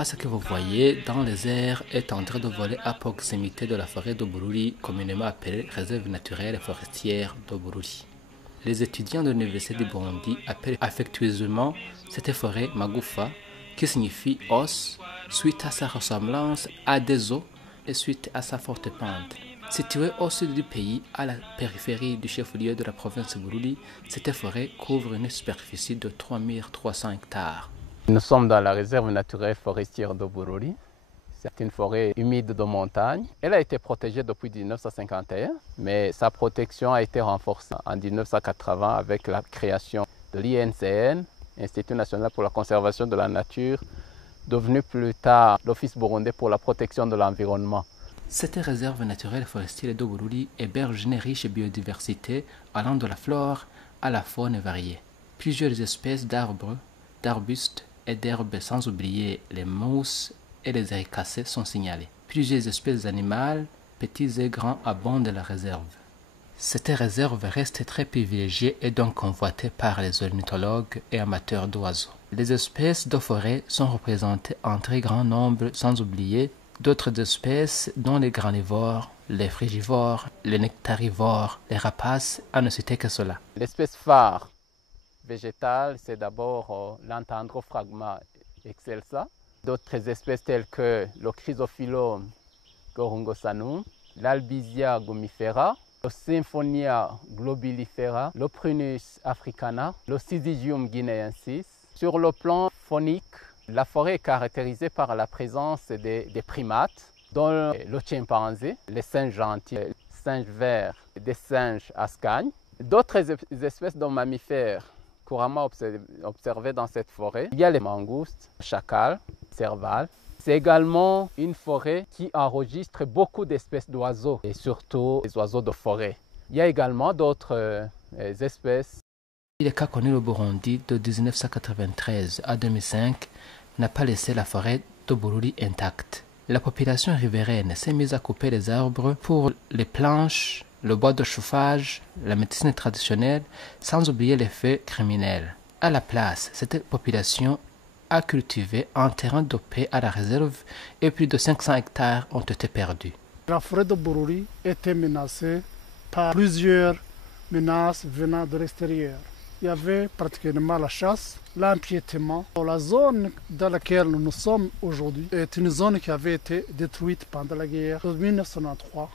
rapace que vous voyez dans les airs est en train de voler à proximité de la forêt de Bururi, communément appelée réserve naturelle et forestière de Bururi. Les étudiants de l'Université du Burundi appellent affectueusement cette forêt Magufa, qui signifie os, suite à sa ressemblance à des os et suite à sa forte pente. Située au sud du pays, à la périphérie du chef-lieu de la province de Bururi, cette forêt couvre une superficie de 3300 hectares. Nous sommes dans la réserve naturelle forestière de Bururi. C'est une forêt humide de montagne. Elle a été protégée depuis 1951, mais sa protection a été renforcée en 1980 avec la création de l'INCN, Institut national pour la conservation de la nature, devenu plus tard l'Office burundais pour la protection de l'environnement. Cette réserve naturelle forestière de Bururi héberge une riche biodiversité allant de la flore à la faune variée. Plusieurs espèces d'arbres, d'arbustes et d'herbes, sans oublier les mousses et les éricacées, sont signalées. Plusieurs espèces animales, petits et grands, abondent dans la réserve. Cette réserve reste très privilégiée et donc convoitée par les ornithologues et amateurs d'oiseaux. Les espèces de forêt sont représentées en très grand nombre, sans oublier d'autres espèces dont les granivores, les frugivores, les nectarivores, les rapaces, à ne citer que cela. L'espèce phare végétale, c'est d'abord l'Antandrophragma excelsa. D'autres espèces telles que le Chrysophyllum gorungosanum, l'Albizia gumifera, le Symphonia globilifera, le Prunus africana, le Syzygium guinéensis. Sur le plan faunique, la forêt est caractérisée par la présence des primates, dont le chimpanzé, les singes gentils, les singes verts, des singes ascagnes. D'autres espèces de mammifères couramment observées dans cette forêt, il y a les mangoustes, chacals, servals. C'est également une forêt qui enregistre beaucoup d'espèces d'oiseaux et surtout les oiseaux de forêt. Il y a également d'autres espèces. Le cas connu au Burundi de 1993 à 2005 n'a pas laissé la forêt de Bururi intacte. La population riveraine s'est mise à couper les arbres pour les planches, le bois de chauffage, la médecine traditionnelle, sans oublier les faits criminels. À la place, cette population a cultivé un terrain dopé à la réserve et plus de 500 hectares ont été perdus. La forêt de Bururi était menacée par plusieurs menaces venant de l'extérieur. Il y avait pratiquement la chasse, l'empiétement. La zone dans laquelle nous sommes aujourd'hui est une zone qui avait été détruite pendant la guerre de 1993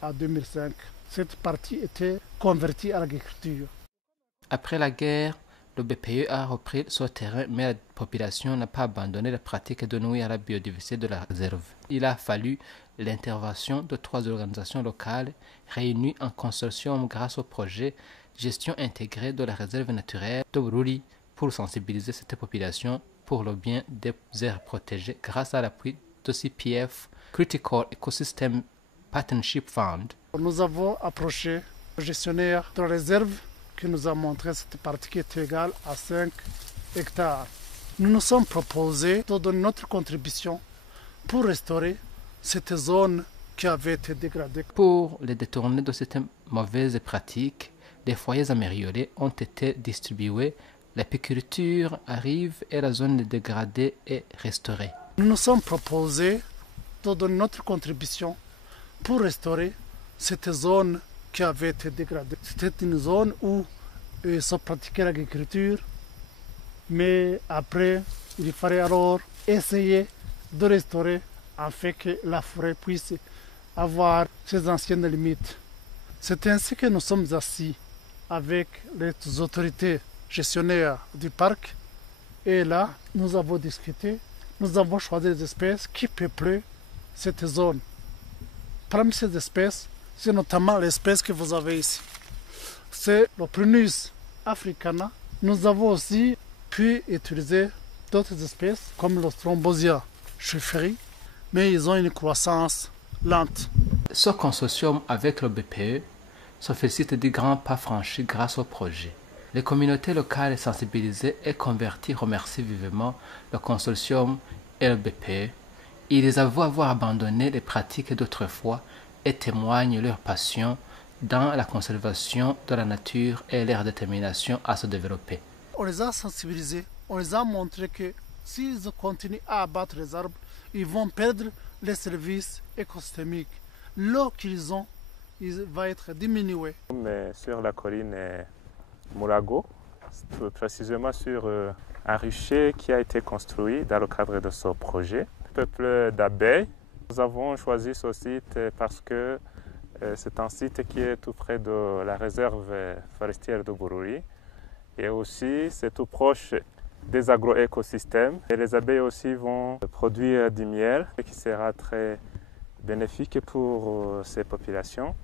à 2005. Cette partie était convertie à l'agriculture. Après la guerre, le BPE a repris ce terrain, mais la population n'a pas abandonné la pratique de nuire à la biodiversité de la réserve. Il a fallu l'intervention de 3 organisations locales réunies en consortium grâce au projet Gestion intégrée de la réserve naturelle de Bururi pour sensibiliser cette population pour le bien des aires protégées grâce à l'appui de CPF, Critical Ecosystem Partnership Fund. Nous avons approché le gestionnaire de la réserve qui nous a montré cette partie qui est égale à 5 hectares. Nous nous sommes proposés de donner notre contribution pour restaurer cette zone qui avait été dégradée. Pour les détourner de cette mauvaise pratique, des foyers améliorés ont été distribués, l'apiculture arrive et la zone dégradée est restaurée. Nous nous sommes proposés de donner notre contribution pour restaurer cette zone qui avait été dégradée. C'était une zone où se pratiquait l'agriculture, mais après, il fallait alors essayer de restaurer afin que la forêt puisse avoir ses anciennes limites. C'est ainsi que nous sommes assis avec les autorités gestionnaires du parc et là, nous avons discuté, nous avons choisi des espèces qui peuplent cette zone. Parmi ces espèces, c'est notamment l'espèce que vous avez ici. C'est le Prunus africana. Nous avons aussi pu utiliser d'autres espèces comme le Strombosia schefferi, mais ils ont une croissance lente. Ce consortium avec le BPE se félicite des grands pas franchis grâce au projet. Les communautés locales sensibilisées et converties remercient vivement le consortium et le BPE. Ils avouent avoir abandonné les pratiques d'autrefois et témoignent leur passion dans la conservation de la nature et leur détermination à se développer. On les a sensibilisés, on les a montré que s'ils continuent à abattre les arbres, ils vont perdre les services écosystémiques. L'eau qu'ils ont va être diminuée. Mais sur la colline Mourago, précisément sur un rucher qui a été construit dans le cadre de ce projet. Peuple d'abeilles. Nous avons choisi ce site parce que c'est un site qui est tout près de la réserve forestière de Bururi et aussi c'est tout proche des agroécosystèmes. Et les abeilles aussi vont produire du miel qui sera très bénéfique pour ces populations.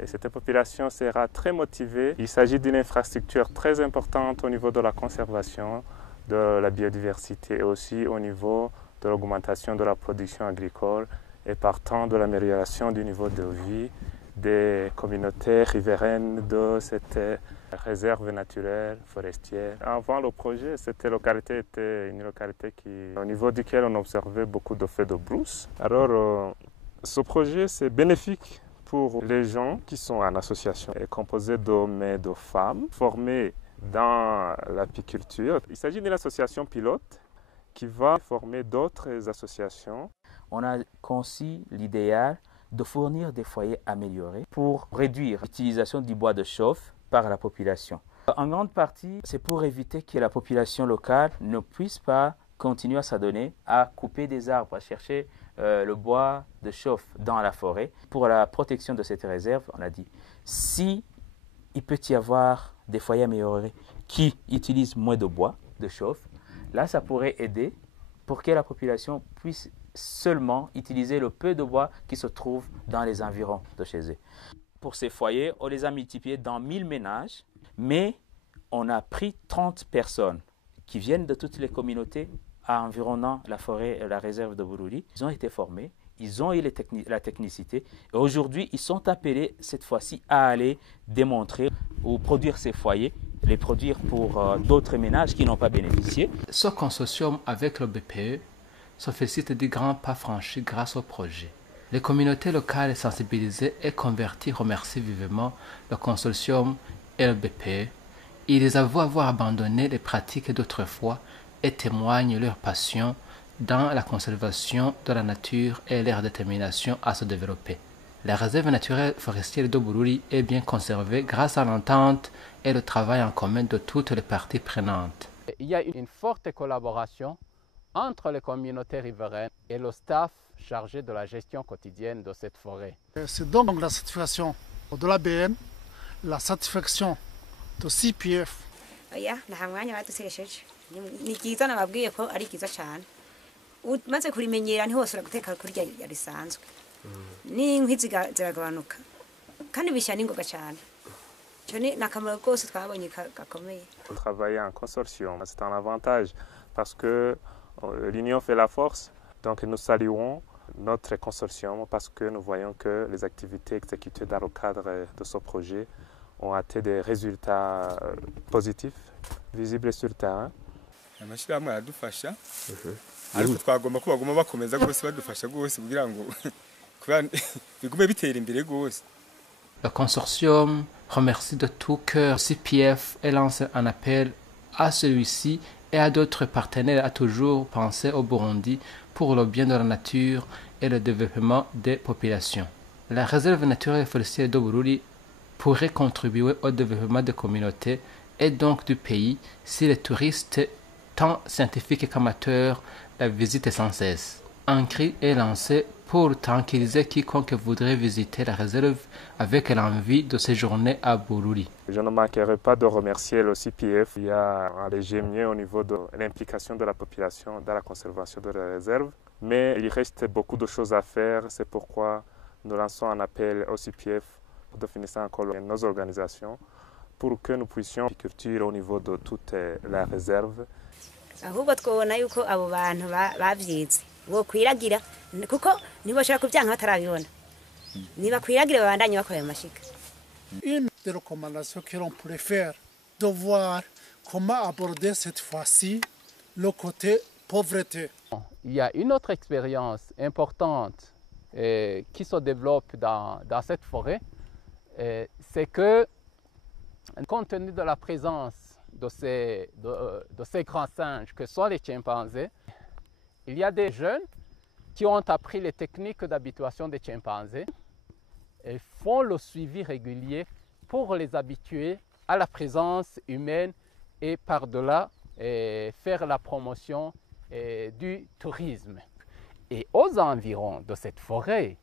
Et cette population sera très motivée. Il s'agit d'une infrastructure très importante au niveau de la conservation de la biodiversité et aussi au niveau de l'augmentation de la production agricole et partant de l'amélioration du niveau de vie des communautés riveraines de cette réserve naturelle forestière. Avant le projet, cette localité était une localité au niveau duquel on observait beaucoup de feux de brousse. Alors, ce projet, c'est bénéfique pour les gens qui sont en association, composée d'hommes et de femmes, formés dans l'apiculture. Il s'agit d'une association pilote qui va former d'autres associations. On a conçu l'idéal de fournir des foyers améliorés pour réduire l'utilisation du bois de chauffe par la population. En grande partie, c'est pour éviter que la population locale ne puisse pas continuer à s'adonner à couper des arbres, à chercher le bois de chauffe dans la forêt. Pour la protection de cette réserve, on a dit, si il peut y avoir des foyers améliorés qui utilisent moins de bois de chauffe, là, ça pourrait aider pour que la population puisse seulement utiliser le peu de bois qui se trouve dans les environs de chez eux. Pour ces foyers, on les a multipliés dans 1000 ménages, mais on a pris 30 personnes qui viennent de toutes les communautés environnant la forêt et la réserve de Bururi. Ils ont été formés, ils ont eu la technicité et aujourd'hui, ils sont appelés cette fois-ci à aller démontrer ou produire ces foyers, les produire pour d'autres ménages qui n'ont pas bénéficié. Ce consortium avec le BPE se félicite du grand pas franchi grâce au projet. Les communautés locales sensibilisées et converties remercient vivement le consortium et le BPE. Ils les avouent avoir abandonné les pratiques d'autrefois et témoignent leur passion dans la conservation de la nature et leur détermination à se développer. La réserve naturelle forestière de Bururi est bien conservée grâce à l'entente et le travail en commun de toutes les parties prenantes. Il y a une forte collaboration entre les communautés riveraines et le staff chargé de la gestion quotidienne de cette forêt. C'est donc la certification de l'ABN, la certification de CPF. ni byiza nababwiye ko ari byiza cyane maze kurimenyera niho wasura guteka kurya risanzwe n'inkwi ziragabanuka kandi bishya n'ingoga cyane cyo ni akamaro kose twabonye gakomeye. Travailler en consortium, c'est un avantage parce que l'union fait la force. Donc nous saluons notre consortium parce que nous voyons que les activités exécutées dans le cadre de ce projet ont atteint des résultats positifs, visibles sur le terrain. amashyirahamwe aradufasha ariko twagomba ko bagomba bakomeza gose badufasha gose kugira ngo bigume bitera imbere gose. Le consortium remercie de tout cœur CPF et lance un appel à celui-ci et à d'autres partenaires à toujours penser au Burundi pour le bien de la nature et le développement des populations. La réserve naturelle forestière de Bururi pourrait contribuer au développement des communautés et donc du pays si les touristes, tant scientifiques qu'amateurs, la visitent sans cesse. Un cri est lancé pour tranquilliser quiconque voudrait visiter la réserve avec l'envie de séjourner à Bururi. Je ne manquerai pas de remercier le CPF. Il y a un léger mieux au niveau de l'implication de la population dans la conservation de la réserve. Mais il reste beaucoup de choses à faire. C'est pourquoi nous lançons un appel au CPF de finir encore nos organisations pour que nous puissions cultiver au niveau de toute la réserve. Ahubwo twabona yuko abo bantu bavyize bo kwiragira kuko nibo shaka kubyanka batarabibona niba kwiragira babandanye bakora amashika. Une des recommandations que l'on pourrait faire de voir comment aborder cette fois-ci le côté pauvreté. Il y a une autre expérience importante qui se développe dans cette forêt, c'est que compte tenu de la présence de ces grands singes que sont les chimpanzés, il y a des jeunes qui ont appris les techniques d'habituation des chimpanzés et font le suivi régulier pour les habituer à la présence humaine et par-delà faire la promotion du tourisme. Et aux environs de cette forêt,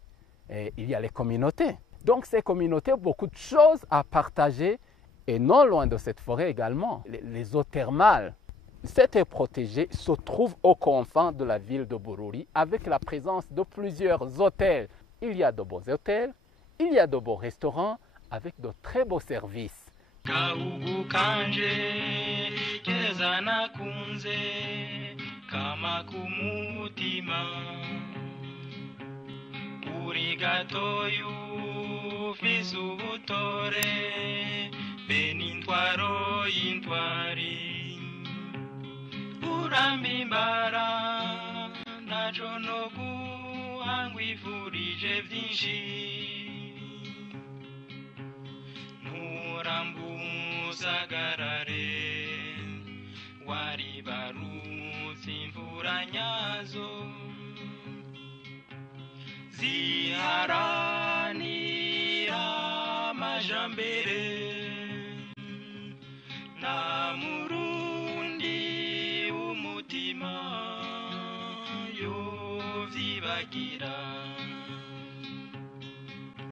il y a les communautés. Donc ces communautés ont beaucoup de choses à partager et non loin de cette forêt également, les eaux thermales. Cette aire protégée se trouve aux confins de la ville de Bururi avec la présence de plusieurs hôtels. Il y a de beaux hôtels, il y a de beaux restaurants avec de très beaux services. Urambimbara nacho nokuangwifurije vyinshi nurambusagarare waribarutse imvura nyazo ziharanira amajambere na murundi umutima yovyibagira